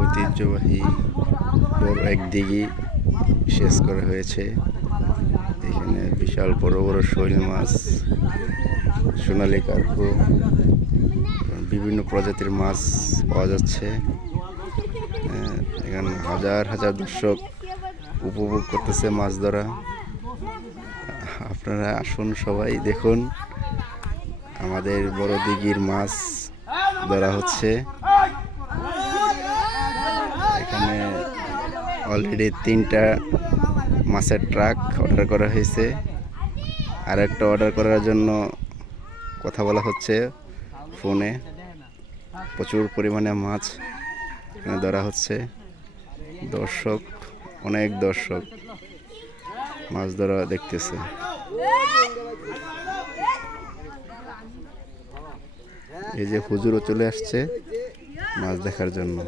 ঐতিহ্যবাহী বড় এক দিঘি শেষ করা হয়েছে। এখানে বিশাল বড় বড় শৈল মাছ, সোনালী কার্পু, বিভিন্ন প্রজাতির মাছ পাওয়া যাচ্ছে। এখানে হাজার হাজার দর্শক উপভোগ করতেছে মাছ ধরা। আপনারা আসুন, সবাই দেখুন আমাদের বড় দিঘির মাছ ধরা হচ্ছে। এখানে অলরেডি 3টা মাছের ট্রাক অর্ডার করা হয়েছে। আর একটা অর্ডার করার জন্য কথা বলা হচ্ছে ফোনে। প্রচুর পরিমাণে মাছ এখানে ধরা হচ্ছে। দর্শক, অনেক দর্শক মাছ ধরা দেখতেছে। এই যে হুজুরও চলে আসছে মাছ দেখার জন্য।